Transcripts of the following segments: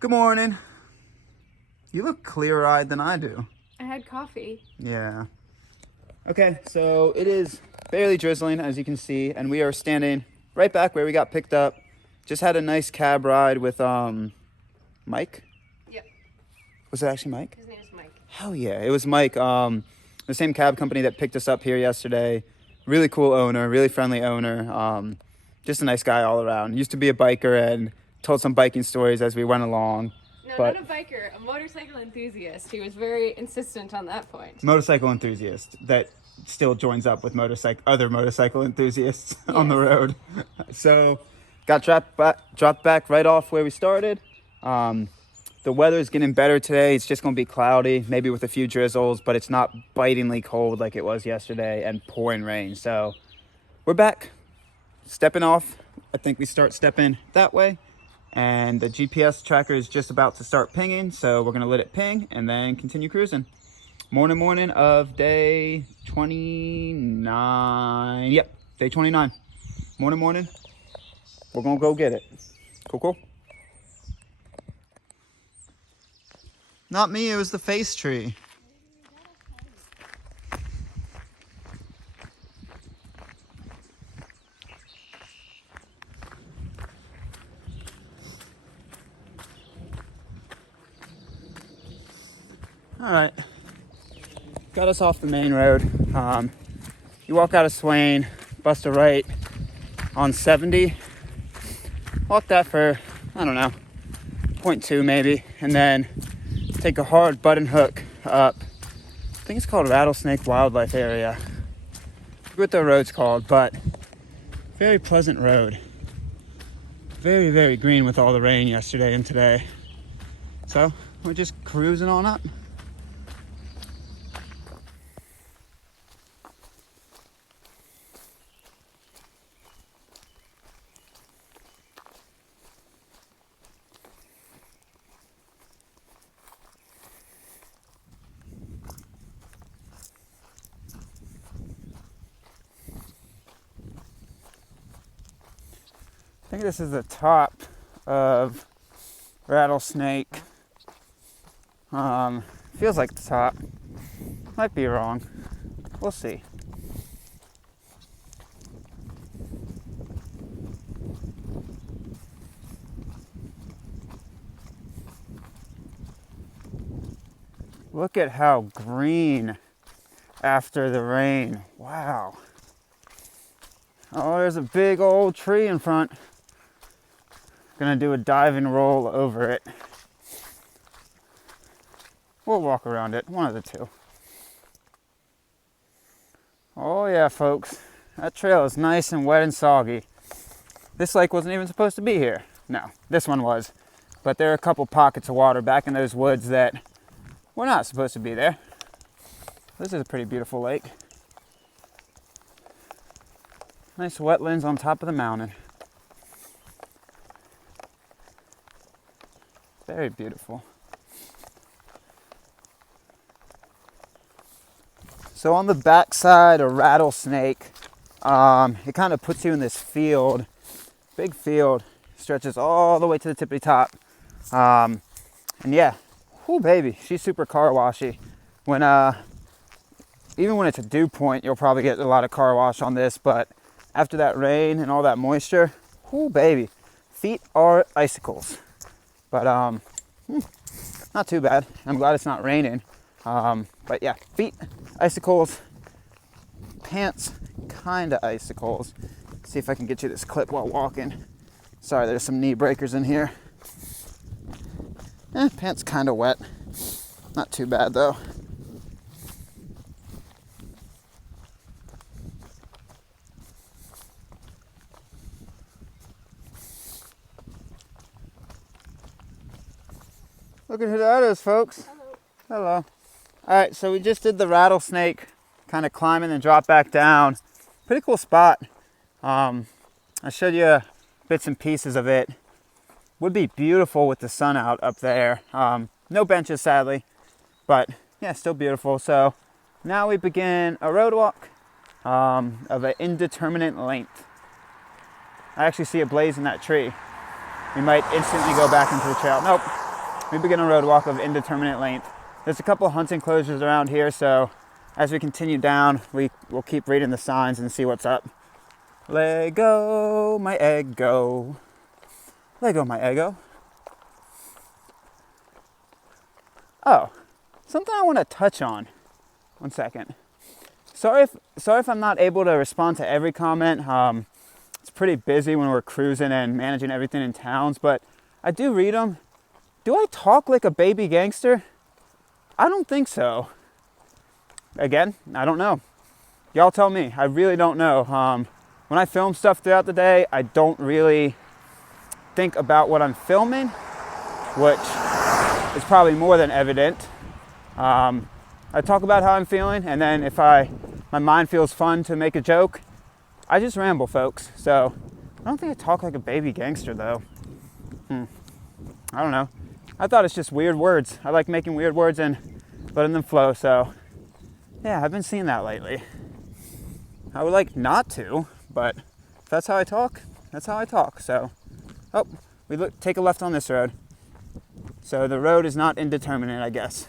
Good morning. You look clear-eyed than I do. I had coffee. Yeah. Okay, so it is barely drizzling, as you can see, and we are standing right back where we got picked up. Just had a nice cab ride with Mike. Yep. Was it actually Mike? His name's Mike. Hell yeah, it was Mike. The same cab company that picked us up here yesterday. Really cool owner, really friendly owner. Just a nice guy all around. Used to be a biker and told some biking stories as we went along. No, But not a biker, a motorcycle enthusiast. He was very insistent on that point. motorcycle enthusiast that still joins up with other motorcycle enthusiasts on the road. So got dropped back right off where we started. The weather is getting better today. It's just going to be cloudy, maybe with a few drizzles, but it's not bitingly cold like it was yesterday and pouring rain. So we're back, stepping off. I think we start stepping that way. And the GPS tracker is just about to start pinging, so we're going to let it ping and then continue cruising. Morning of day 29. Yep, day 29. Morning. We're going to go get it. Cool. Not me, it was the face tree. All right, got us off the main road. You walk out of Swain, bust a right on 70. Walk that for, I don't know, 0.2 maybe, and then take a hard button hook up. I think it's called Rattlesnake Wildlife Area. I forget what the road's called, but very pleasant road. Very, very green with all the rain yesterday and today. So we're just cruising on up. I think this is the top of Rattlesnake. Feels like the top. Might be wrong. We'll see. Look at how green after the rain. Wow. Oh, there's a big old tree in front. Gonna do a dive and roll over it. We'll walk around it, one of the two. Oh yeah, folks, that trail is nice and wet and soggy. This lake wasn't even supposed to be here. No, this one was. But there are a couple pockets of water back in those woods that were not supposed to be there. This is a pretty beautiful lake. Nice wetlands on top of the mountain. Very beautiful. So on the backside of Rattlesnake, it kind of puts you in this field, big field, stretches all the way to the tippity top. And yeah, whoo baby, she's super car washy. Even when it's a dew point, you'll probably get a lot of car wash on this, but after that rain and all that moisture, whoo baby, feet are icicles. But not too bad. I'm glad it's not raining. But yeah, feet, icicles, pants, kinda icicles. See if I can get you this clip while walking. Sorry, there's some knee breakers in here. Pants kinda wet. Not too bad though. Look at who that is, folks. Hello. All right, so we just did the Rattlesnake, kind of climbing and drop back down. Pretty cool spot. I showed you bits and pieces of it. Would be beautiful with the sun out up there. No benches, sadly, but yeah, still beautiful. So now we begin a road walk of an indeterminate length. I actually see a blaze in that tree. We might instantly go back into the trail. Nope. we begin a road walk of indeterminate length. There's a couple hunting enclosures around here, so as we continue down, we'll keep reading the signs and see what's up. Let go, my ego. Let go, my ego. Oh, something I want to touch on. 1 second. Sorry if I'm not able to respond to every comment. It's pretty busy when we're cruising and managing everything in towns, but I do read them. Do I talk like a baby gangster? I don't think so. Again, I don't know. Y'all tell me. I really don't know. When I film stuff throughout the day, I don't really think about what I'm filming, which is probably more than evident. I talk about how I'm feeling, and then if my mind feels fun to make a joke, I just ramble, folks. So I don't think I talk like a baby gangster, though. I don't know. I thought it's just weird words. I like making weird words and letting them flow. So yeah, I've been seeing that lately. I would like not to, but if that's how I talk, that's how I talk. So, oh, take a left on this road. So the road is not indeterminate, I guess.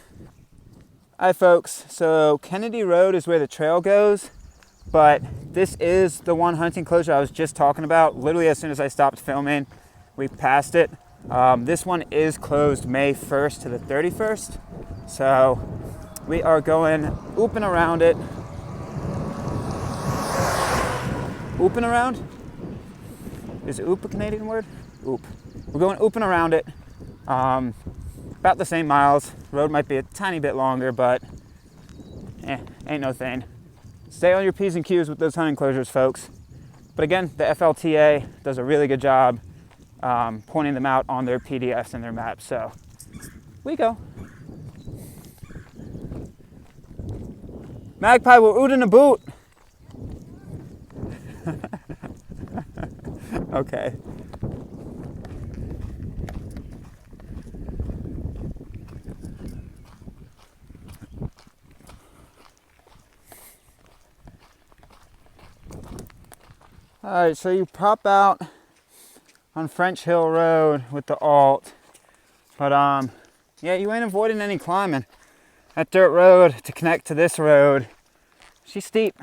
Hi folks, so Kennedy Road is where the trail goes, but this is the one hunting enclosure I was just talking about. Literally as soon as I stopped filming, we passed it. This one is closed May 1st to the 31st, so we are going ooping around it. Ooping around? Is oop a Canadian word? Oop. We're going ooping around it. About the same miles. Road might be a tiny bit longer, but ain't no thing. Stay on your P's and Q's with those hunting enclosures, folks. But again, the FLTA does a really good job pointing them out on their PDFs and their maps. So we go. Magpie, we're oot in a boot. Okay. Alright, so you pop out on French Hill Road with the alt, but yeah, you ain't avoiding any climbing. That dirt road to connect to this road, she's steep.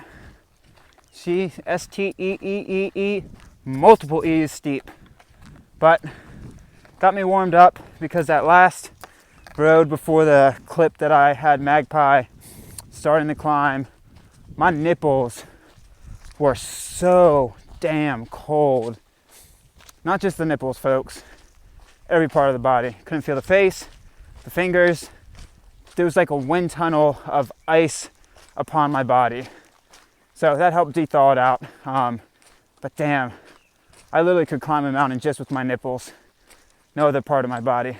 She S-T-E-E-E-E, multiple E's steep. But got me warmed up because that last road before the clip that I had Magpie starting the climb, my nipples were so damn cold. Not just the nipples, folks. Every part of the body. Couldn't feel the face, the fingers. There was like a wind tunnel of ice upon my body. So that helped de-thaw it out. But damn, I literally could climb a mountain just with my nipples. No other part of my body.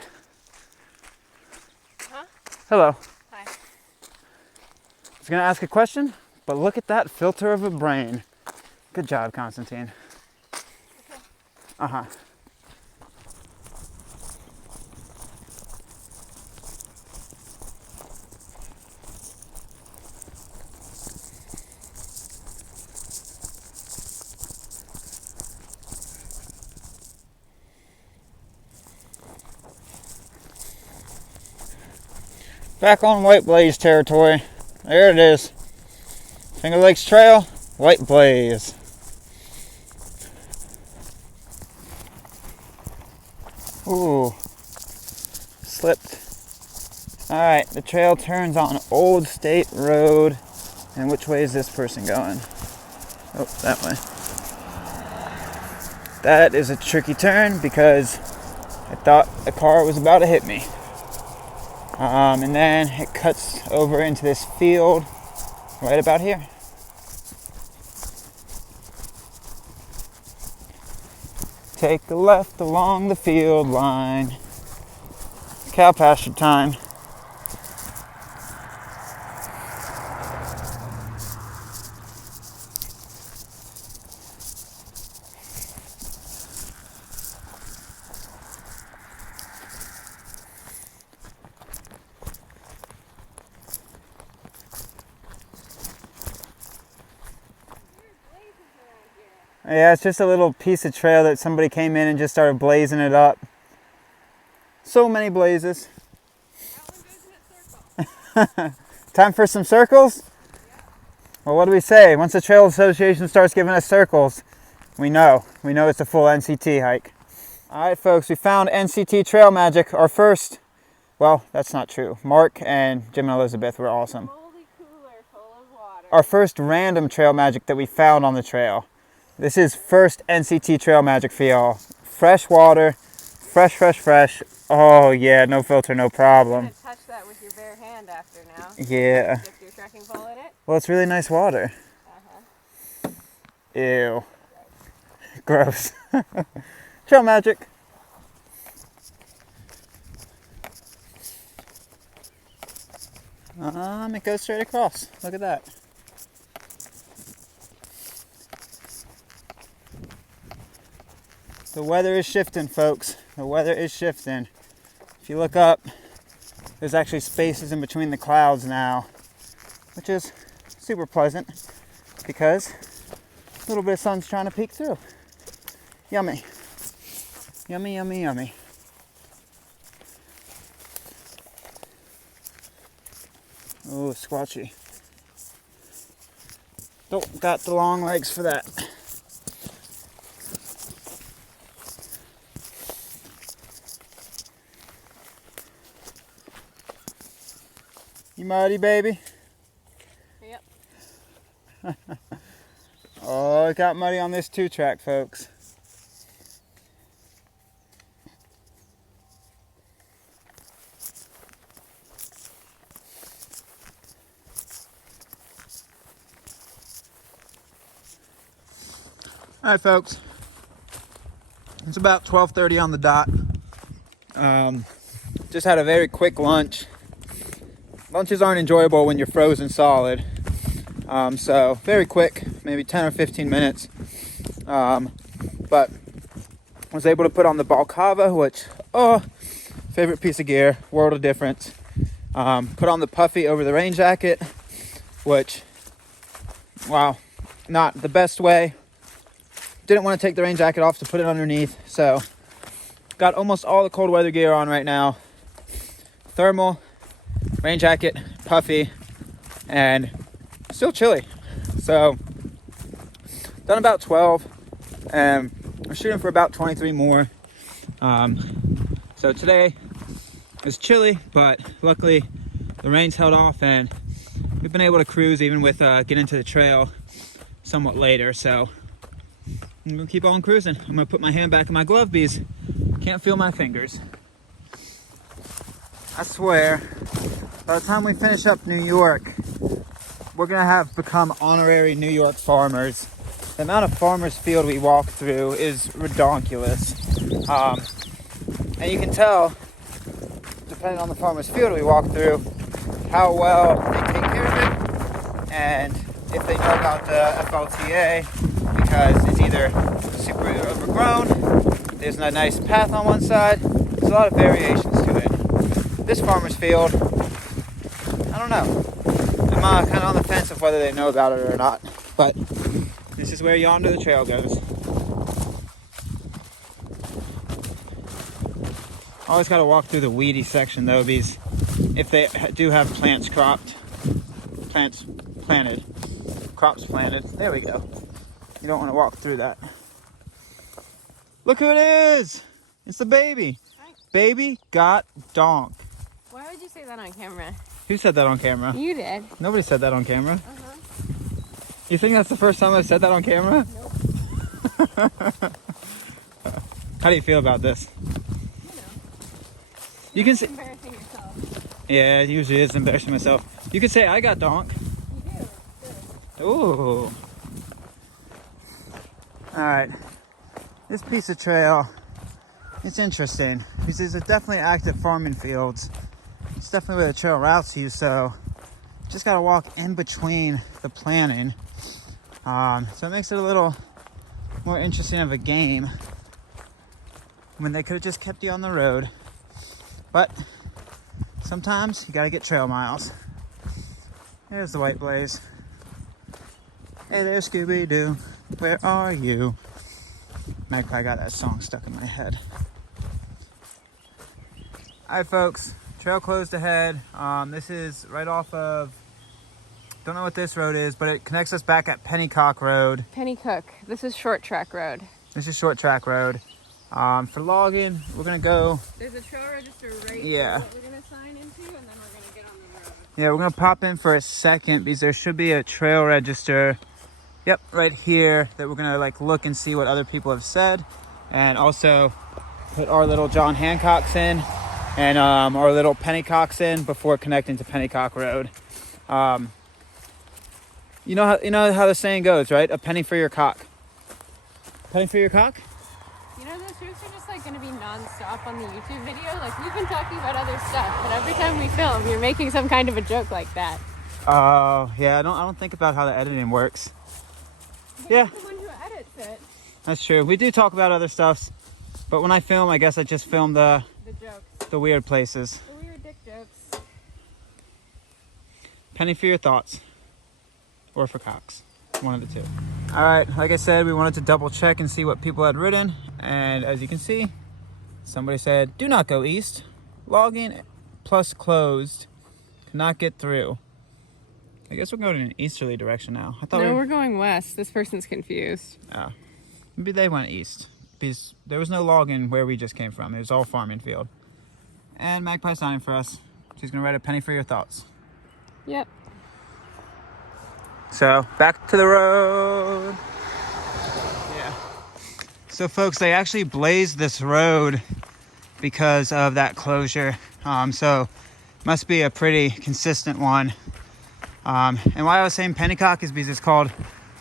Huh? Hello. Hi. I was gonna ask a question, but look at that filter of a brain. Good job, Constantine. Okay. Uh-huh. Back on White Blaze territory. There it is. Finger Lakes Trail, White Blaze. Ooh, slipped. Alright, the trail turns on Old State Road. And which way is this person going? Oh, that way. That is a tricky turn because I thought a car was about to hit me. And then it cuts over into this field right about here. Take a left along the field line. Cow pasture time. Yeah, it's just a little piece of trail that somebody came in and just started blazing it up. So many blazes. That one goes in a circle. Time for some circles? Well, what do we say? Once the Trail Association starts giving us circles, we know it's a full NCT hike. All right, folks, we found NCT Trail Magic. Our first, well, that's not true. Mark and Jim and Elizabeth were awesome. Moldy cooler full of water. Our first random trail magic that we found on the trail. This is first NCT Trail Magic for y'all. Fresh water, fresh. Oh yeah, no filter, no problem. You're gonna touch that with your bare hand after now. Yeah. Dip your trekking pole in it. Well, it's really nice water. Ew. Gross. Trail magic. It goes straight across. Look at that. The weather is shifting, folks. The weather is shifting. If you look up, there's actually spaces in between the clouds now, which is super pleasant because a little bit of sun's trying to peek through. Yummy. Yummy. Oh, squatchy. Don't got the long legs for that. You muddy, baby? Yep. Oh, it got muddy on this 2-track, folks. All right, folks. It's about 12:30 on the dot. Just had a very quick lunch. Lunches aren't enjoyable when you're frozen solid. So very quick, maybe 10 or 15 minutes. But was able to put on the Balcava, which, favorite piece of gear, world of difference. Put on the puffy over the rain jacket, which, wow, not the best way. Didn't want to take the rain jacket off to put it underneath, so got almost all the cold weather gear on right now. Thermal, rain jacket, puffy, and still chilly. So done about 12, and we're shooting for about 23 more. So today is chilly, but luckily the rain's held off and we've been able to cruise even with getting to the trail somewhat later. So I'm gonna keep on cruising. I'm gonna put my hand back in my glove because can't feel my fingers. I swear, by the time we finish up New York, we're gonna have become honorary New York farmers. The amount of farmers field we walk through is redonkulous. And you can tell, depending on the farmers field we walk through, how well they take care of it and if they know about the FLTA, because it's either super overgrown, there's a nice path on one side, there's a lot of variations to it. This farmer's field, I don't know. I'm kind of on the fence of whether they know about it or not, but this is where yonder the trail goes. Always got to walk through the weedy section though, because if they do have crops planted, there we go. You don't want to walk through that. Look who it is! It's the baby. Hi. Baby got donk. Why would you say that on camera? Who said that on camera? You did. Nobody said that on camera. You think that's the first time I said that on camera? Nope. How do you feel about this? You can say, Embarrassing yourself. yeah, it usually is embarrassing myself. You could say I got donk. You do. Ooh. Alright. This piece of trail, it's interesting because there's definitely active farming fields. It's definitely where the trail routes you, so just gotta walk in between the planting. So it makes it a little more interesting of a game when they could have just kept you on the road. But sometimes you gotta get trail miles. There's the white blaze. Hey there, Scooby-Doo, where are you? Magpie got that song stuck in my head. All right, folks. Trail closed ahead. This is right off of, don't know what this road is, but it connects us back at Pennycock Road. Pennycook. This is Short Track Road. This is Short Track Road. For logging, we're gonna go. There's a trail register right Yeah. here that we're gonna sign into, and then we're gonna get on the road. Yeah, we're gonna pop in for a second because there should be a trail register. Yep, right here that we're gonna like look and see what other people have said, and also put our little John Hancocks in and our little Pennycocks in before connecting to Pennycock Road. You know how the saying goes, right? A penny for your cock. Penny for your cock? You know, those jokes are just like gonna be non-stop on the YouTube video. Like, we've been talking about other stuff, but every time we film, you're making some kind of a joke like that. Oh, yeah. I don't think about how the editing works. But Yeah. you're the one who edits it. That's true. We do talk about other stuff, but when I film, I guess I just film The jokes. the weird places. The weird dick jokes. Penny for your thoughts, or for cocks, one of the two. All right, like I said, we wanted to double check and see what people had written, and as you can see, somebody said, "Do not go east. Logging plus closed. Cannot get through." I guess we're going in an easterly direction now. I thought No, we're going west. This person's confused. Oh, maybe they went east because there was no logging where we just came from. It was all farming field. And Magpie signing for us. She's gonna write a penny for your thoughts. Yep. So back to the road. Yeah. So folks, they actually blazed this road because of that closure. So must be a pretty consistent one. And why I was saying Pennycock is because it's called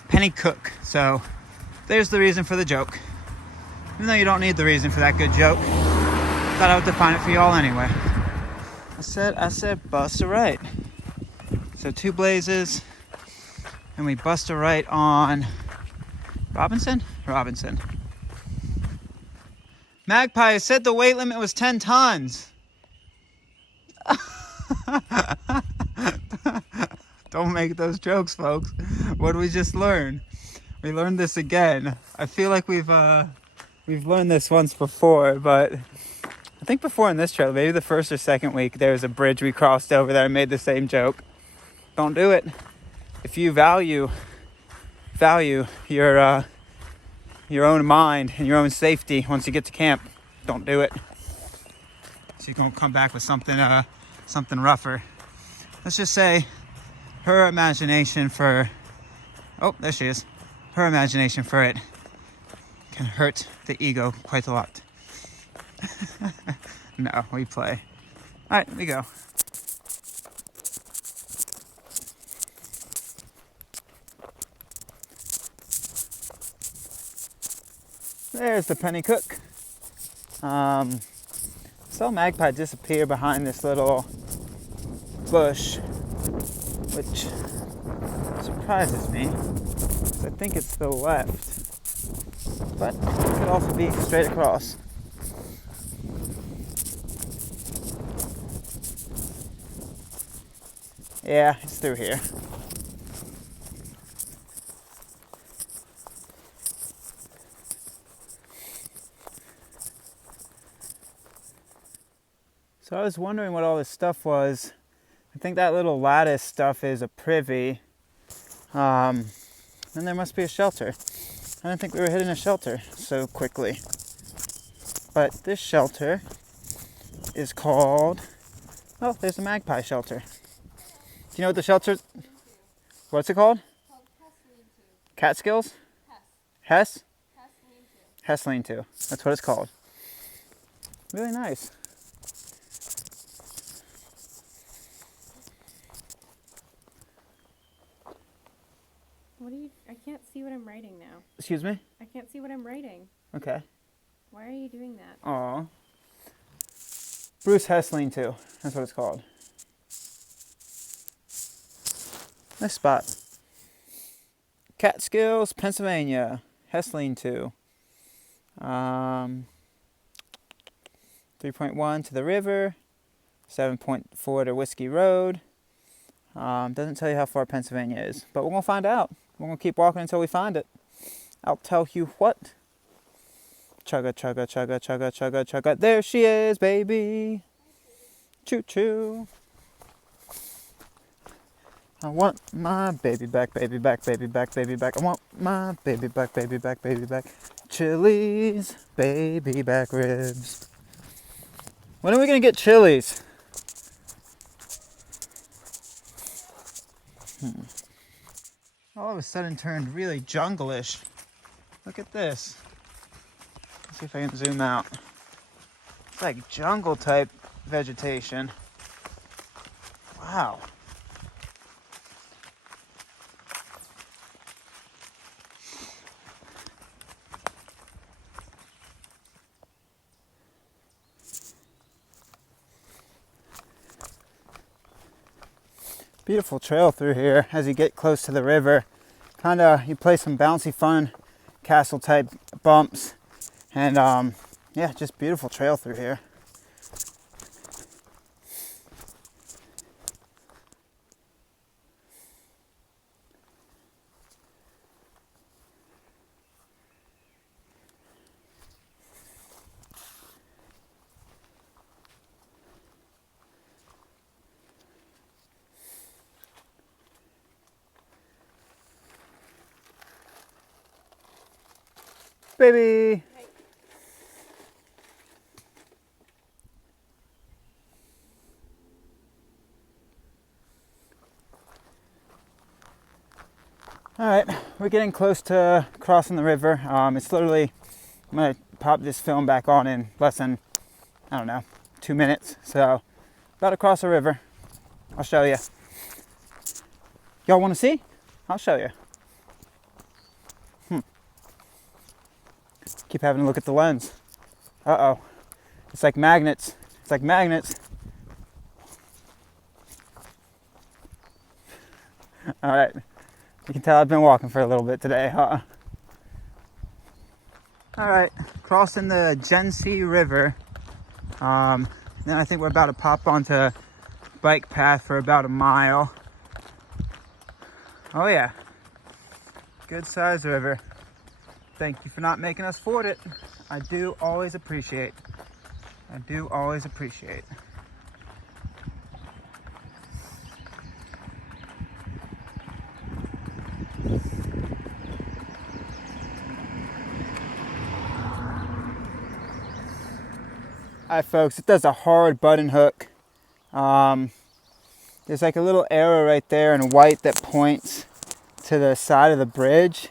Pennycook. So there's the reason for the joke. Even though you don't need the reason for that good joke, thought I would define it for y'all anyway. I said bust a right. So two blazes. And we bust a right on Robinson? Robinson. Magpie said the weight limit was 10 tons. Don't make those jokes, folks. What did we just learn? We learned this again. I feel like we've learned this once before, but I think before in this trail, maybe the first or second week, there was a bridge we crossed over there and made the same joke. Don't do it. If you value your own mind and your own safety once you get to camp, don't do it. So you're gonna come back with something rougher. Let's just say her imagination for, oh, there she is. Her imagination for it can hurt the ego quite a lot. No, we play. All right, we go. There's the Pennycook. Saw Magpie disappear behind this little bush, which surprises me. I think it's to the left, but it could also be straight across. Yeah, it's through here. So I was wondering what all this stuff was. I think that little lattice stuff is a privy. Then there must be a shelter. I didn't think we were hitting a shelter so quickly. But this shelter is called, oh, there's a Magpie shelter. Do you know what the shelter, what's it called? Catskills? Hess? Hess lean-to. That's what it's called. Really nice. What are you? I can't see what I'm writing now. Excuse me? I can't see what I'm writing. Okay. Why are you doing that? Aw. Bruce Hess lean-to. That's what it's called. Nice spot. Catskills, Pennsylvania. Hess lean-to. 3.1 to the river. 7.4 to Whiskey Road. Doesn't tell you how far Pennsylvania is, but we're going to find out. We're going to keep walking until we find it. I'll tell you what. Chugga, chugga, chugga, chugga, chugga, chugga. There she is, baby. Choo choo. I want my baby back, baby back, baby back, baby back. I want my baby back, baby back, baby back. Chili's baby back ribs. When are we gonna get Chili's? All of a sudden turned really jungle-ish. Look at this. Let's see if I can zoom out. It's like jungle type vegetation. Wow. Beautiful trail through here as you get close to the river. You play some bouncy fun castle type bumps, and yeah, just beautiful trail through here. Baby! All right, we're getting close to crossing the river. It's literally, I'm gonna pop this film back on in less than, I don't know, 2 minutes. So, about to cross the river. I'll show you. Y'all wanna see? I'll show you. Keep having to look at the lens. Uh-oh. It's like magnets. It's like magnets. All right. You can tell I've been walking for a little bit today, huh? All right. Crossing the Genesee River. Then I think we're about to pop onto bike path for about a mile. Oh yeah. Good sized river. Thank you for not making us ford it. I do always appreciate. I do always appreciate. Alright folks, it does a hard button hook. There's like a little arrow right there in white that points to the side of the bridge,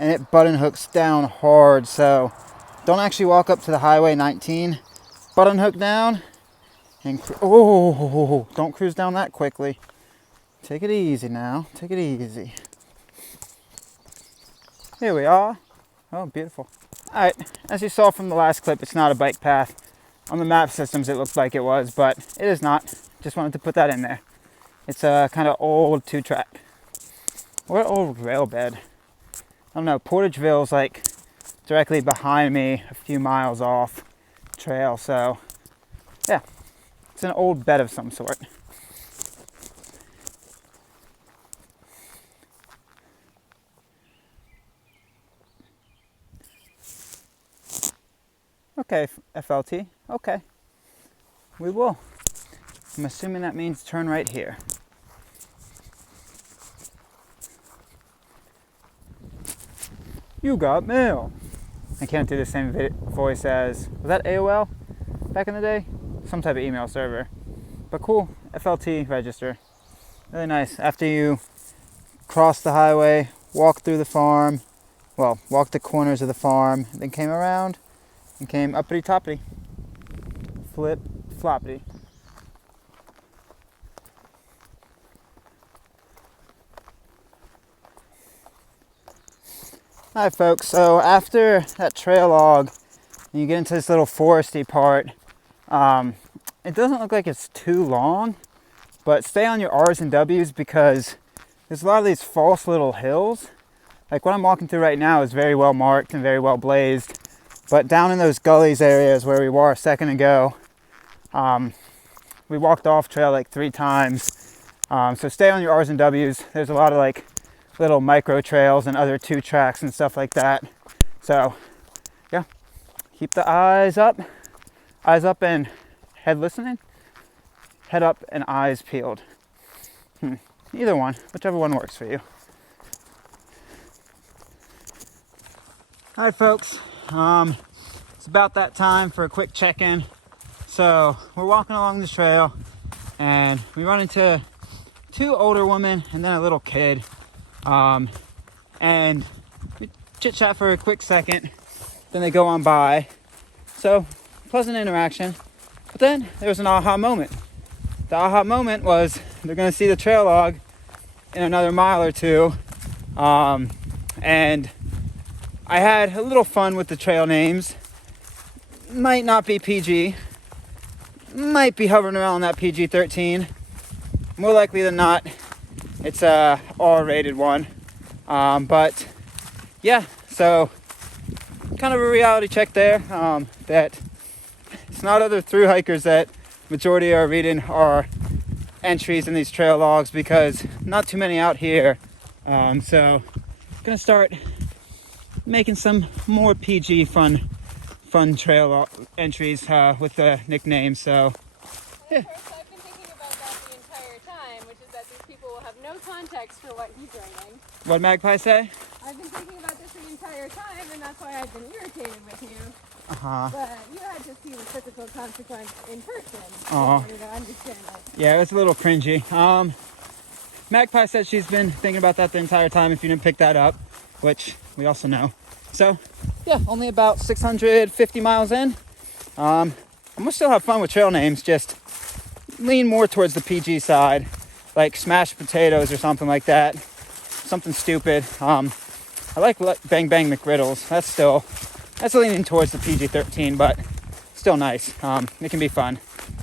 and it button hooks down hard. So don't actually walk up to the Highway 19. Button hook down and oh, don't cruise down that quickly. Take it easy now. Take it easy. Here we are. Oh, beautiful. All right, as you saw from the last clip, it's not a bike path. On the map systems, it looked like it was, but it is not. Just wanted to put that in there. It's a kind of old 2-track or old rail bed. I don't know. Portageville's like directly behind me, a few miles off trail. So yeah, it's an old bed of some sort. Okay, FLT. Okay, we will. I'm assuming that means turn right here. You got mail. I can't do the same voice as, was that AOL back in the day? Some type of email server. But cool, FLT register. Really nice. After you cross the highway, walk through the farm, well, walk the corners of the farm, then came around and came uppity toppity. Flip floppity. Alright folks, so after that trail log, and you get into this little foresty part, it doesn't look like it's too long, but stay on your R's and W's because there's a lot of these false little hills. Like what I'm walking through right now is very well marked and very well blazed, but down in those gullies areas where we were a second ago, we walked off trail like 3 times. So stay on your R's and W's. There's a lot of like little micro trails and other 2-tracks and stuff like that. So yeah, keep the eyes up and head listening. head up and eyes peeled. Either one, whichever one works for you. All right, folks. It's about that time for a quick check-in. So we're walking along the trail, and we run into 2 older women and then a little kid. And we chit-chat for a quick second. Then they go on by. So pleasant interaction. But then there was an aha moment. The aha moment was they're going to see the trail log in another mile or 2. And I had a little fun with the trail names. Might not be PG. Might be hovering around that PG-13. More likely than not, it's a R-rated one. But yeah, so kind of a reality check there. That it's not other through hikers that majority are reading our entries in these trail logs, because not too many out here. So gonna start making some more PG fun trail entries with the nicknames. So yeah. Of course, I've been thinking about that the entire time, which is that these people will have no context for what he's writing. What Magpie say? I've been thinking about this the entire time, and that's why I've been irritated with you. Uh-huh. But you had to see the physical consequence in person in Uh-huh. order to understand it. Yeah, it was a little cringy. Magpie said she's been thinking about that the entire time, if you didn't pick that up, which we also know. So yeah, only about 650 miles in. I'm gonna still have fun with trail names, just lean more towards the PG side, like smashed potatoes or something like that. Something stupid. I like Bang Bang McGriddles. That's leaning towards the PG-13, but still nice. It can be fun.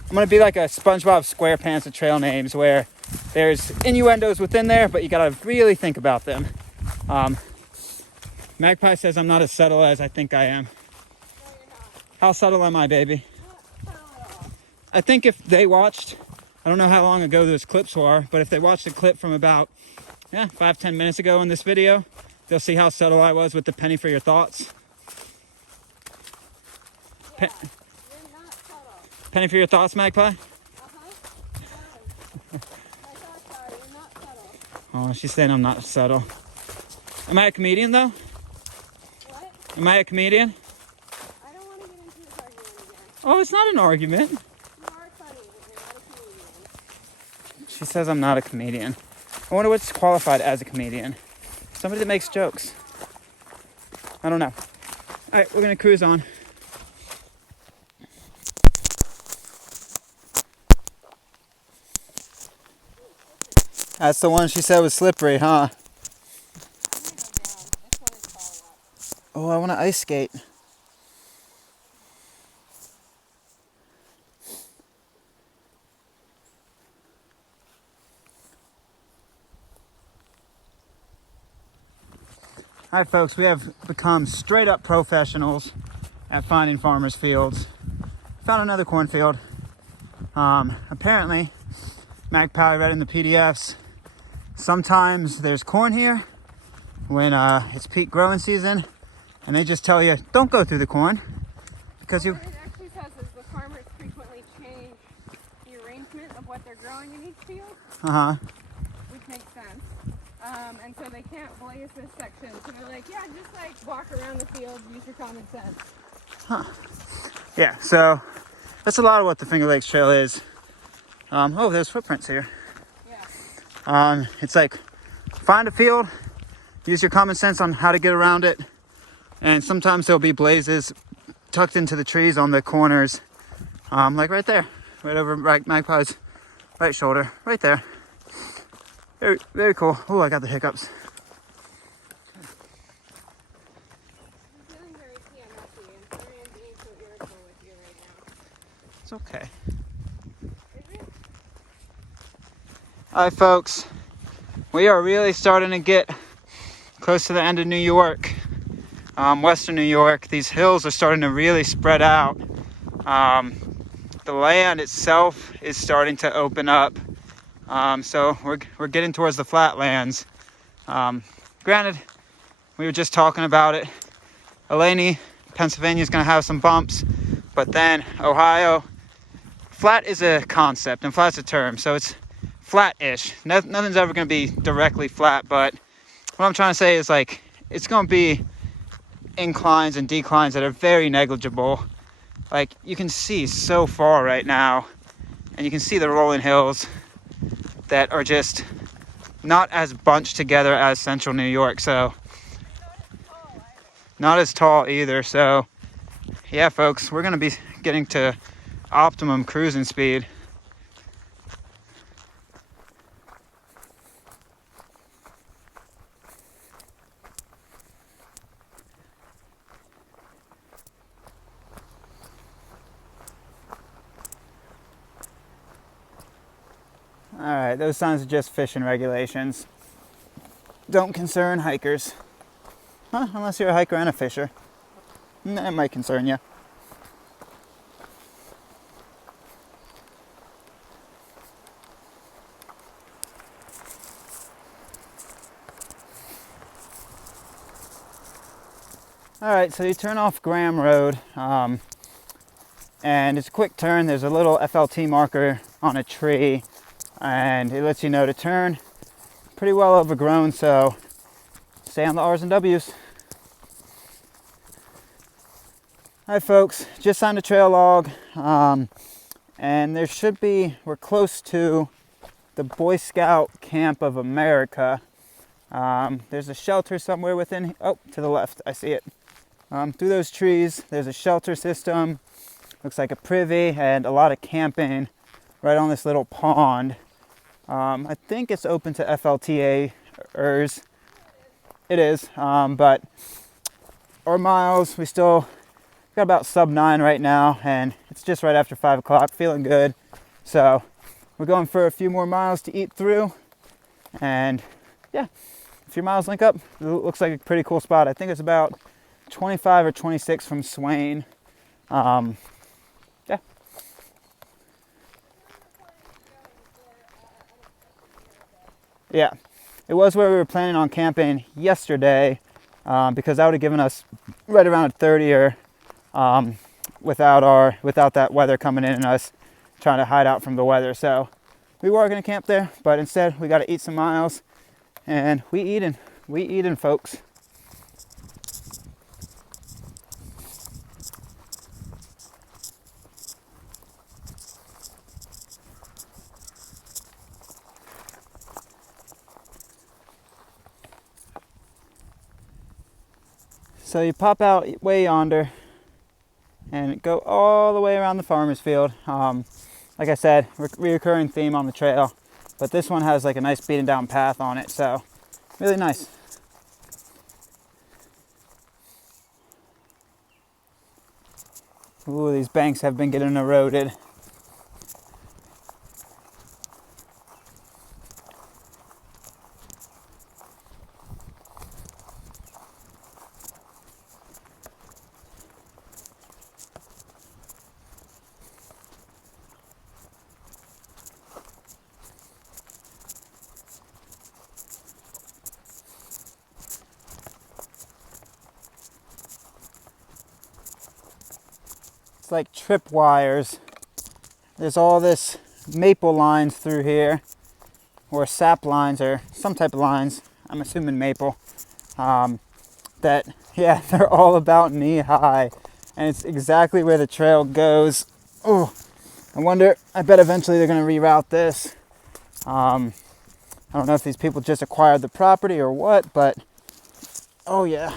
I'm gonna be like a SpongeBob SquarePants of trail names, where there's innuendos within there, but you gotta really think about them. Magpie says I'm not as subtle as I think I am. No, you're not. How subtle am I, baby? Not subtle at all. I think if they watched, I don't know how long ago those clips were, but if they watched a clip from about 5-10 minutes ago in this video, they'll see how subtle I was with the penny for your thoughts. Yeah, you're not subtle. Penny for your thoughts, Magpie? Uh-huh. My thoughts are, you're not subtle. Oh, she's saying I'm not subtle. Am I a comedian, though? What? Am I a comedian? I don't want to get into this argument again. Oh, it's not an argument. You are funny, but you're not a comedian. She says I'm not a comedian. I wonder what's qualified as a comedian. Somebody that makes jokes. I don't know. All right, we're gonna cruise on. That's the one she said was slippery, huh? I'm gonna go down. This one is follow-up. Oh, I want to ice skate. All right, folks, we have become straight up professionals at finding farmers' fields. Found another cornfield. Apparently, Magpie read in the PDFs, sometimes there's corn here when it's peak growing season, and they just tell you, don't go through the corn because you... What it actually says is the farmers frequently change the arrangement of what they're growing in each field, which makes sense. And so they can't blaze this section. So they're like, yeah, just like walk around the field, use your common sense. Yeah, so that's a lot of what the Finger Lakes Trail is. Oh, there's footprints here. Yeah. It's like, find a field, use your common sense on how to get around it, and sometimes there'll be blazes tucked into the trees on the corners, like right there, right over Magpie's right shoulder, right there. Very, very cool. Oh, I got the hiccups. I'm feeling very PMS-y, and sorry I'm being so irritable with you right now. It's okay. Is it? All right, folks, we are really starting to get close to the end of New York, Western New York. These hills are starting to really spread out. The land itself is starting to open up. So we're getting towards the flatlands. Granted, we were just talking about it. Pennsylvania is going to have some bumps, but then Ohio, flat is a concept and flat's a term, so it's flat-ish. Nothing's ever going to be directly flat, but what I'm trying to say is like it's going to be inclines and declines that are very negligible. Like you can see so far right now, and you can see the rolling hills that are just not as bunched together as central New York, so not as tall either. So yeah, folks, we're going to be getting to optimum cruising speed. All right, those signs are just fishing regulations. Don't concern hikers. Huh, unless you're a hiker and a fisher. That might concern you. All right, so you turn off Graham Road, and it's a quick turn. There's a little FLT marker on a tree, and it lets you know to turn. Pretty well overgrown, so stay on the R's and W's. All right, folks, just signed a trail log, and there should be, we're close to the Boy Scout Camp of America. There's a shelter somewhere within, oh, to the left, I see it. Through those trees, there's a shelter system, looks like a privy, and a lot of camping right on this little pond. I think it's open to FLTAers. It is, but our miles, we still got about sub 9 right now, and it's just right after 5 o'clock, feeling good. So we're going for a few more miles to eat through, and yeah, if your miles link up, it looks like a pretty cool spot. I think it's about 25 or 26 from Swain. Yeah. Yeah, it was where we were planning on camping yesterday, because that would have given us right around a 30er without that weather coming in and us trying to hide out from the weather. So we were going to camp there, but instead we got to eat some miles, and we eating, folks. So you pop out way yonder and go all the way around the farmer's field. Like I said, reoccurring theme on the trail, but this one has like a nice beaten down path on it, so really nice. Ooh, these banks have been getting eroded. It's like trip wires. There's all this maple lines through here, or sap lines, or some type of lines. I'm assuming maple. That, yeah, they're all about knee high, and it's exactly where the trail goes. Oh, I bet eventually they're going to reroute this. I don't know if these people just acquired the property or what, but oh yeah.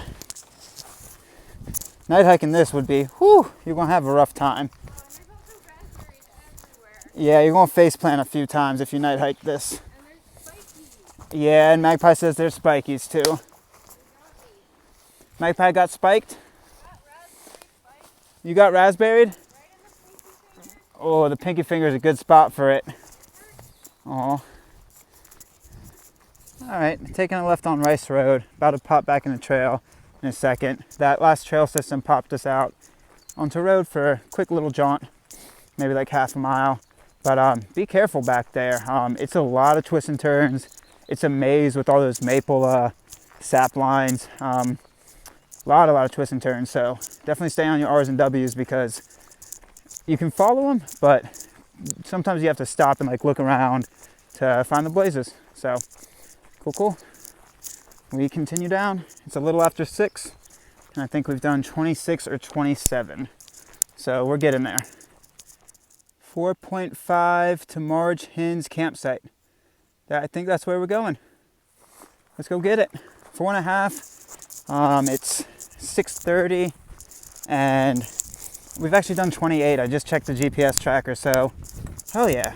Night hiking this would be, whew, you're going to have a rough time. There's also raspberries everywhere. Yeah, you're going to face plant a few times if you night hike this. And there's spikies. Yeah, and Magpie says there's spikies too. Magpie got spiked? You got raspberried? Right in the pinky finger. Oh, the pinky finger is a good spot for it. Oh. All right, taking a left on Rice Road. About to pop back in the trail in a second. That last trail system popped us out onto road for a quick little jaunt, maybe like half a mile. But be careful back there. It's a lot of twists and turns. It's a maze with all those maple sap lines. A lot of twists and turns. So definitely stay on your R's and W's, because you can follow them, but sometimes you have to stop and like look around to find the blazes. So cool. We continue down. It's a little after 6, and I think we've done 26 or 27. So we're getting there. 4.5 to Marge Hinn's campsite. I think that's where we're going. Let's go get it. 4.5. It's 6:30, and we've actually done 28. I just checked the GPS tracker, so hell yeah.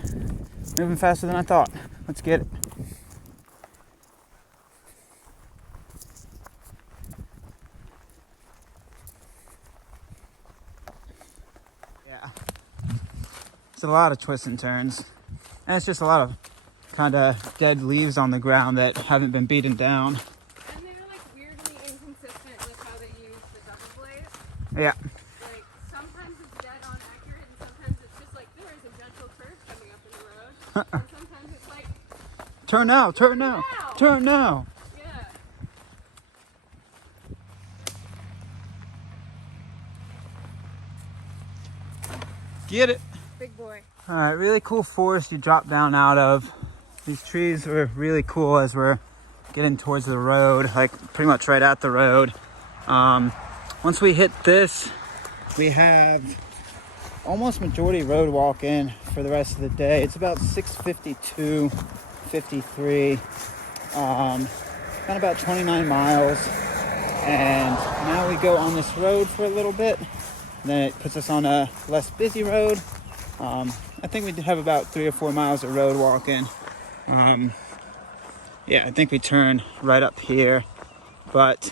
Moving faster than I thought. Let's get it. Yeah. It's a lot of twists and turns. And it's just a lot of kind of dead leaves on the ground that haven't been beaten down. And they're like weirdly inconsistent with how they use the double blade. Yeah. Like sometimes it's dead on accurate, and sometimes it's just like there is a gentle curve coming up in the road. And sometimes it's like Turn now, turn now, turn now. Yeah. Get it. Big boy. All right, really cool forest you drop down out of. These trees are really cool as we're getting towards the road, like pretty much right at the road. Once we hit this, we have almost majority road walking for the rest of the day. It's about 6:52, 53, done about 29 miles. And now we go on this road for a little bit. Then it puts us on a less busy road. I think we have about 3 or 4 miles of road walking. Yeah, I think we turn right up here. But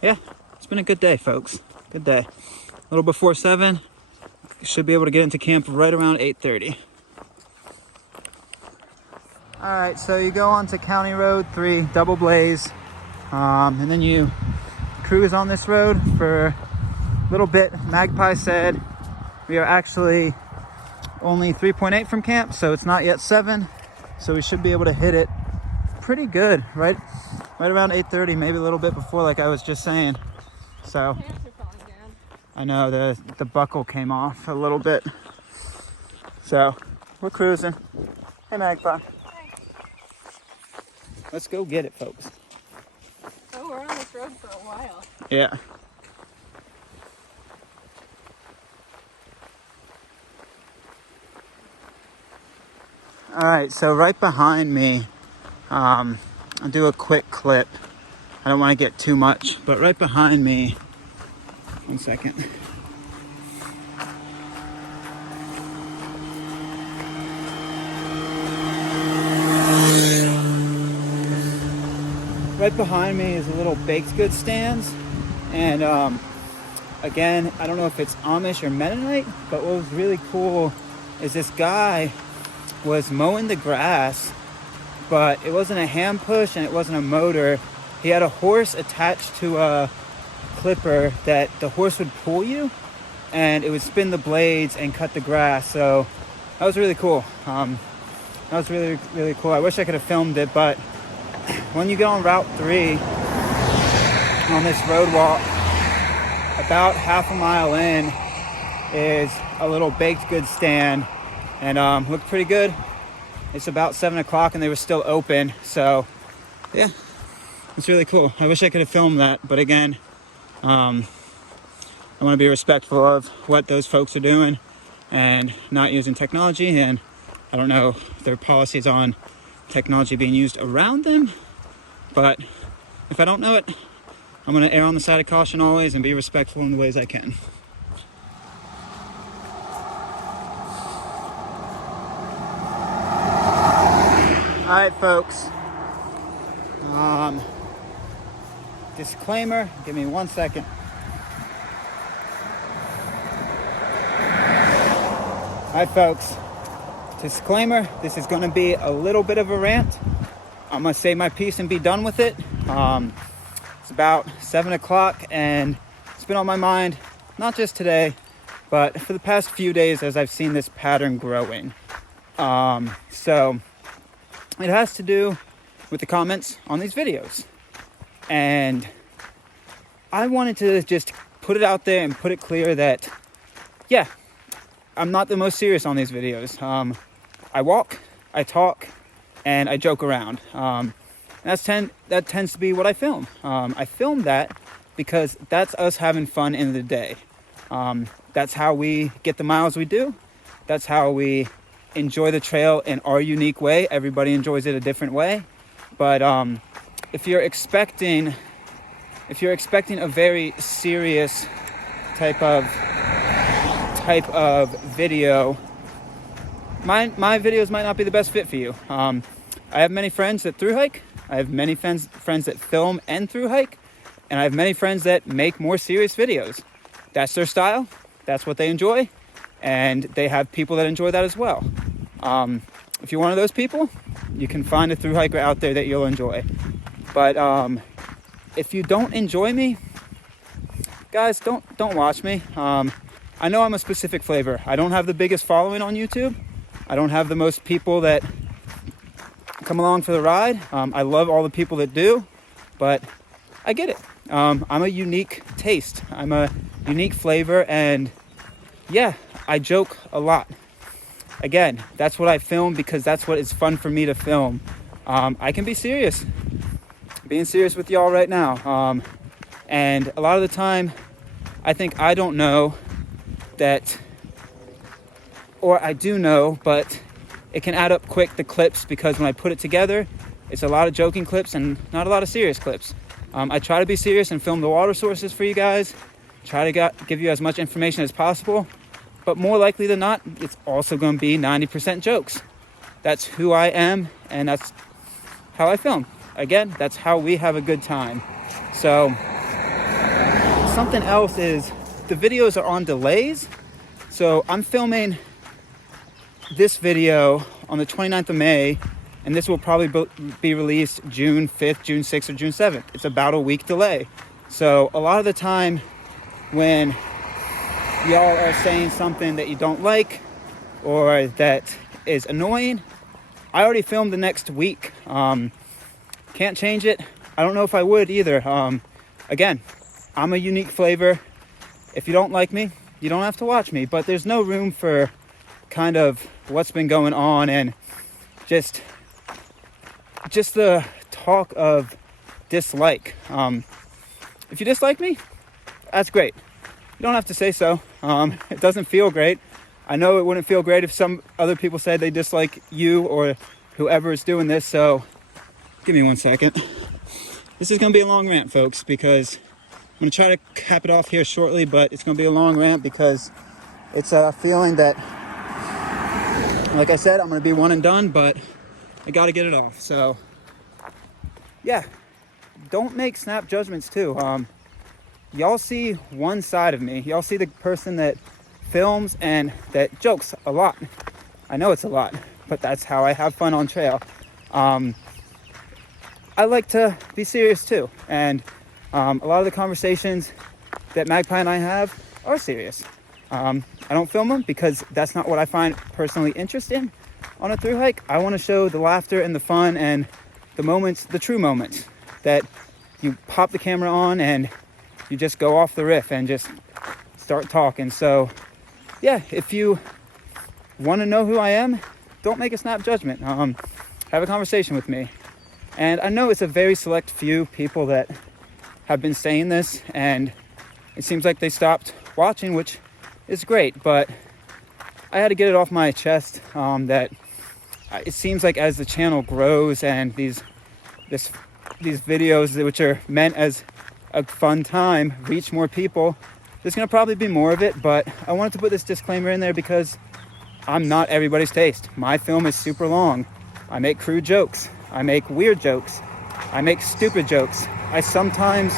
yeah, it's been a good day, folks. Good day. A little before 7. Should be able to get into camp right around 8:30. All right, so you go onto County Road 3, double blaze. And then you cruise on this road for a little bit. Magpie said we are actually only 3.8 from camp, so it's not yet 7. So we should be able to hit it pretty good, right around 8:30, maybe a little bit before, like I was just saying. So Pants are falling down. I know the buckle came off a little bit. So we're cruising. Hey Magpie. Hi. Let's go get it, folks. Oh, we're on this road for a while. Yeah. All right, so right behind me, I'll do a quick clip. I don't want to get too much, but right behind me, 1 second. Right behind me is a little baked goods stands, and again, I don't know if it's Amish or Mennonite, but what was really cool is this guy was mowing the grass, but it wasn't a hand push and it wasn't a motor. He had a horse attached to a clipper that the horse would pull you, and it would spin the blades and cut the grass. So that was really cool. That was really, really cool. I wish I could have filmed it, but when you get on Route 3 on this road walk, about half a mile in is a little baked goods stand, and looked pretty good. It's about 7 o'clock and they were still open. So yeah, it's really cool. I wish I could have filmed that, but again, I want to be respectful of what those folks are doing and not using technology. And I don't know their policies on technology being used around them, but if I don't know it, I'm going to err on the side of caution always and be respectful in the ways I can. All right, folks. Disclaimer, give me 1 second. All right, folks. Disclaimer, this is going to be a little bit of a rant. I'm going to say my piece and be done with it. It's about 7 o'clock and it's been on my mind, not just today, but for the past few days as I've seen this pattern growing. So it has to do with the comments on these videos. And I wanted to just put it out there and put it clear that, yeah, I'm not the most serious on these videos. I walk, I talk, and I joke around. That tends to be what I film. I film that because that's us having fun in the day. That's how we get the miles we do. That's how we enjoy the trail in our unique way. Everybody enjoys it a different way. But if you're expecting a very serious type of video, my videos might not be the best fit for you. I have many friends that thru hike. I have many friends that film and thru hike, and I have many friends that make more serious videos. That's their style. That's what they enjoy, and they have people that enjoy that as well. If you're one of those people, you can find a thru hiker out there that you'll enjoy. But if you don't enjoy me, guys, don't watch me. I know I'm a specific flavor. I don't have the biggest following on YouTube. I don't have the most people that come along for the ride. I love all the people that do, but I get it. I'm a unique taste. I'm a unique flavor, and yeah, I joke a lot. Again, that's what I film because that's what is fun for me to film. I can be serious. Being serious with y'all right now. And a lot of the time, I think I don't know that, or I do know, but it can add up quick, the clips, because when I put it together, it's a lot of joking clips and not a lot of serious clips. I try to be serious and film the water sources for you guys. Try to give you as much information as possible. But more likely than not, it's also going to be 90% jokes. That's who I am, and that's how I film. Again, that's how we have a good time. So, something else is the videos are on delays. So, I'm filming this video on the 29th of May, and this will probably be released June 5th, June 6th, or June 7th. It's about a week delay. So, a lot of the time when y'all are saying something that you don't like or that is annoying, I already filmed the next week. Can't change it. I don't know if I would either. Again, I'm a unique flavor. If you don't like me, you don't have to watch me, but there's no room for kind of what's been going on and just the talk of dislike. If you dislike me, that's great. You don't have to say so. It doesn't feel great. I know it wouldn't feel great if some other people said they dislike you or whoever is doing this. So give me 1 second. This is going to be a long rant, folks, because I'm going to try to cap it off here shortly, but it's going to be a long rant because it's a feeling that, like I said, I'm going to be one and done, but I got to get it off. So yeah, don't make snap judgments too. Y'all see one side of me. Y'all see the person that films and that jokes a lot. I know it's a lot, but that's how I have fun on trail. I like to be serious too. And a lot of the conversations that Magpie and I have are serious. I don't film them because that's not what I find personally interesting on a thru hike. I want to show the laughter and the fun and the moments, the true moments that you pop the camera on and you just go off the riff and just start talking. So yeah, if you want to know who I am, don't make a snap judgment. Have a conversation with me. And I know it's a very select few people that have been saying this, and it seems like they stopped watching, which is great, but I had to get it off my chest that it seems like as the channel grows and these videos, which are meant as a fun time, reach more people, there's going to probably be more of it. But I wanted to put this disclaimer in there because I'm not everybody's taste. My film is super long. I make crude jokes. I make weird jokes. I make stupid jokes. I sometimes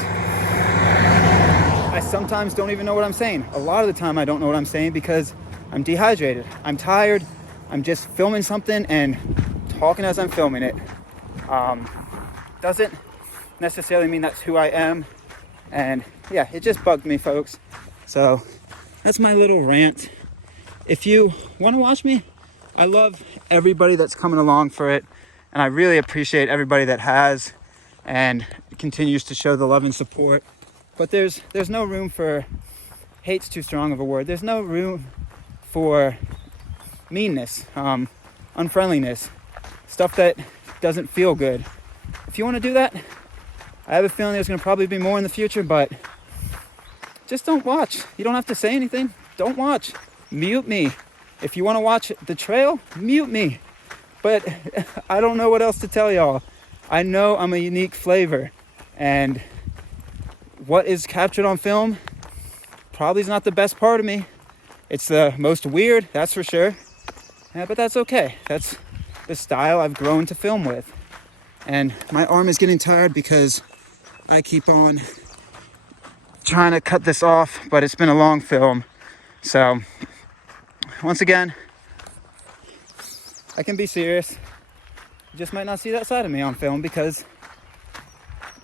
don't even know what I'm saying. A lot of the time I don't know what I'm saying because I'm dehydrated. I'm tired. I'm just filming something and talking as I'm filming it. Doesn't necessarily mean that's who I am. And yeah, it just bugged me, folks. So that's my little rant. If you want to watch me, I love everybody that's coming along for it. And I really appreciate everybody that has and continues to show the love and support. But there's no room for, hate's too strong of a word. There's no room for meanness, unfriendliness, stuff that doesn't feel good. If you want to do that, I have a feeling there's going to probably be more in the future, but just don't watch. You don't have to say anything. Don't watch. Mute me. If you want to watch the trail, mute me. But I don't know what else to tell y'all. I know I'm a unique flavor, and what is captured on film probably is not the best part of me. It's the most weird, that's for sure. Yeah, but that's okay. That's the style I've grown to film with. And my arm is getting tired because I keep on trying to cut this off, but it's been a long film. So once again, I can be serious. You just might not see that side of me on film because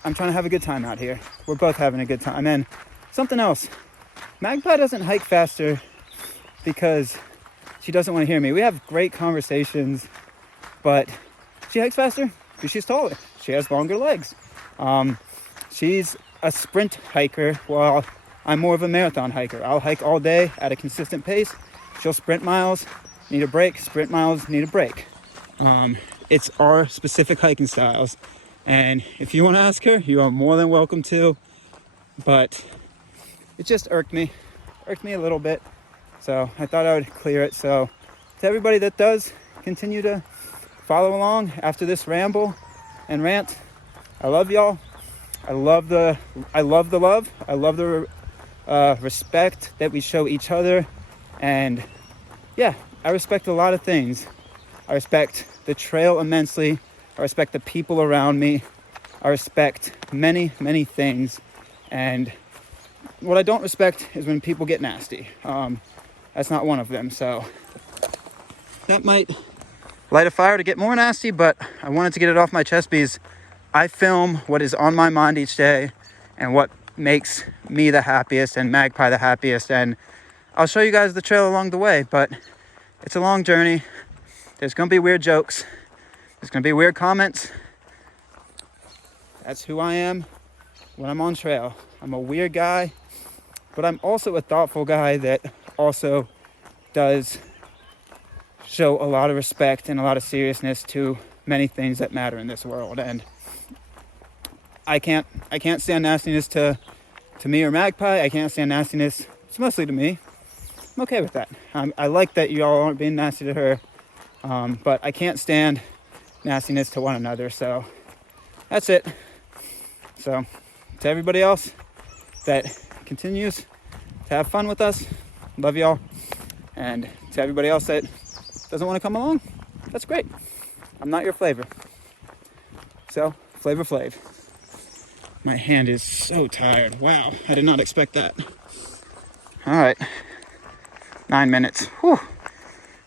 I'm trying to have a good time out here. We're both having a good time. And something else, Magpie doesn't hike faster because she doesn't want to hear me. We have great conversations, but she hikes faster because she's taller. She has longer legs. She's a sprint hiker while I'm more of a marathon hiker. I'll hike all day at a consistent pace. She'll sprint miles, need a break, sprint miles, need a break. It's our specific hiking styles. And if you want to ask her, you are more than welcome to. But it just irked me a little bit. So I thought I would clear it. So to everybody that does continue to follow along after this ramble and rant, I love y'all. I love the love. I love the respect that we show each other. And yeah, I respect a lot of things. I respect the trail immensely. I respect the people around me. I respect many, many things. And what I don't respect is when people get nasty. That's not one of them. So that might light a fire to get more nasty, but I wanted to get it off my chest because I film what is on my mind each day and what makes me the happiest and Magpie the happiest. And I'll show you guys the trail along the way, but it's a long journey. There's gonna be weird jokes. There's gonna be weird comments. That's who I am when I'm on trail. I'm a weird guy, but I'm also a thoughtful guy that also does show a lot of respect and a lot of seriousness to many things that matter in this world. And I can't stand nastiness to me or Magpie. I can't stand nastiness. It's mostly to me. I'm okay with that. I like that you all aren't being nasty to her, but I can't stand nastiness to one another. So that's it. So to everybody else that continues to have fun with us, love y'all. And to everybody else that doesn't want to come along, that's great. I'm not your flavor. So Flavor Flav. My hand is so tired. Wow, I did not expect that. All right, 9 minutes. Whew.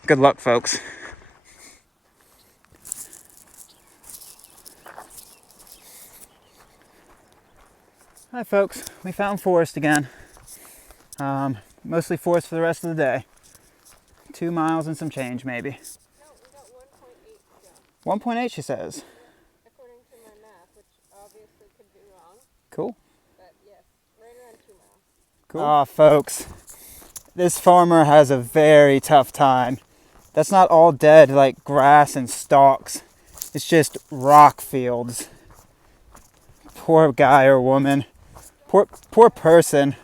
Good luck, folks. Hi, folks. We found forest again. Mostly forest for the rest of the day. 2 miles and some change, maybe. No, we got 1.8 to go. 1.8, she says. According to my math, which obviously could be wrong. Cool. But yes, right around 2 miles. Cool. Ah, folks, this farmer has a very tough time. That's not all dead like grass and stalks. It's just rock fields. Poor guy or woman. Poor person.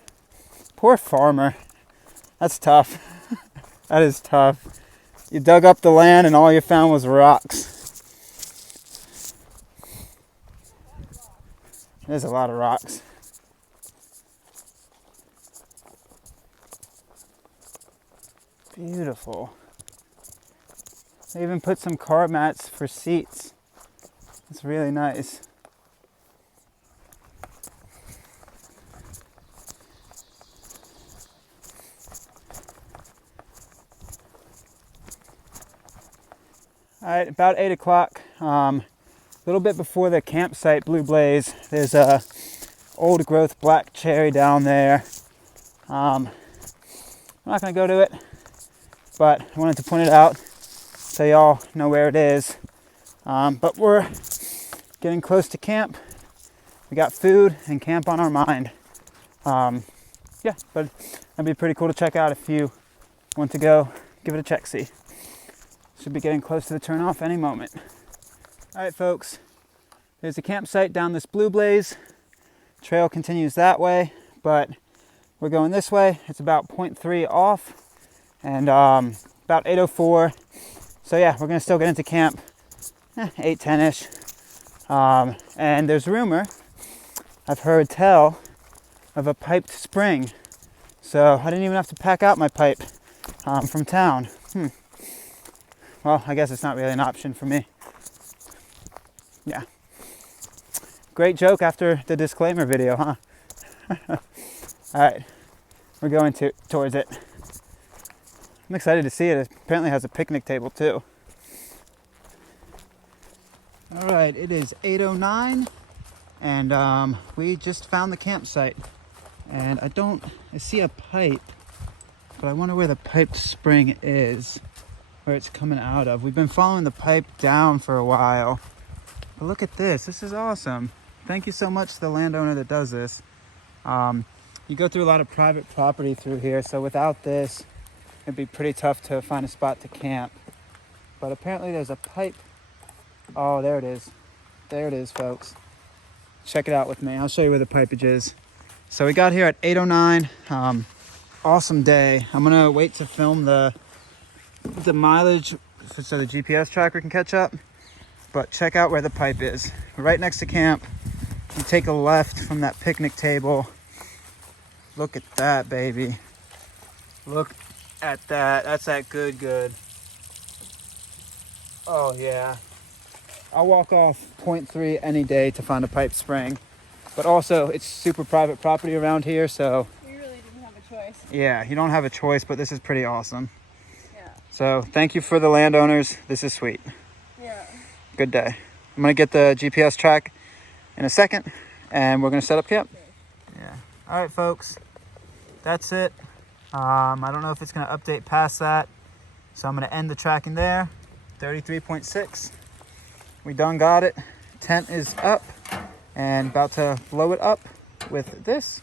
Poor farmer. That's tough. That is tough. You dug up the land and all you found was rocks. There's a lot of rocks. Beautiful. They even put some car mats for seats. It's really nice. All right, about 8 o'clock, a little bit before the campsite Blue Blaze, there's a old growth black cherry down there. I'm not gonna go to it, but I wanted to point it out so y'all know where it is. But we're getting close to camp. We got food and camp on our mind. Yeah, but that'd be pretty cool to check out if you want to go give it a check-see. Should be getting close to the turnoff any moment. All right, folks. There's a campsite down this blue blaze. Trail continues that way, but we're going this way. It's about 0.3 off and about 8:04. So yeah, we're gonna still get into camp 8:10ish. And there's rumor, I've heard tell, of a piped spring. So I didn't even have to pack out my pipe from town. Well, I guess it's not really an option for me. Yeah. Great joke after the disclaimer video, huh? All right, we're going towards it. I'm excited to see it. It apparently has a picnic table too. All right, it is 8:09 and we just found the campsite. And I see a pipe, but I wonder where the piped spring is, where it's coming out of. We've been following the pipe down for a while. But look at this, this is awesome. Thank you so much to the landowner that does this. You go through a lot of private property through here, so without this, it'd be pretty tough to find a spot to camp. But apparently there's a pipe. Oh, there it is. There it is, folks. Check it out with me. I'll show you where the pipage is. So we got here at 8:09. Awesome day. I'm gonna wait to film the mileage so the GPS tracker can catch up. But check out where the pipe is. Right next to camp. You take a left from that picnic table. Look at that, baby. Look at that. That's that good. Oh yeah. I'll walk off 0.3 any day to find a pipe spring. But also, it's super private property around here, so... We really didn't have a choice. Yeah, you don't have a choice, but this is pretty awesome. Yeah. So, thank you for the landowners. This is sweet. Yeah. Good day. I'm going to get the GPS track in a second, and we're going to set up camp. Okay. Yeah. All right, folks. That's it. I don't know if it's going to update past that, so I'm going to end the tracking there. 33.6. We done got it. Tent is up. And about to blow it up with this,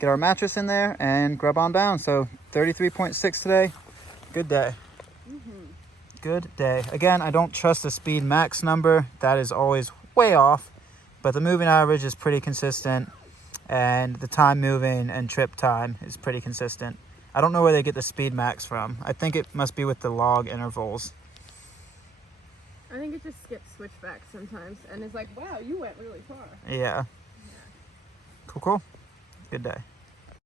get our mattress in there and grub on down. So 33.6 today. Good day. Good day. Again, I don't trust the speed max number. That is always way off, but the moving average is pretty consistent and the time moving and trip time is pretty consistent. I don't know where they get the speed max from. I think it must be with the log intervals. I think it just skips switchbacks sometimes and is like, wow, you went really far. Yeah. Cool. Good day.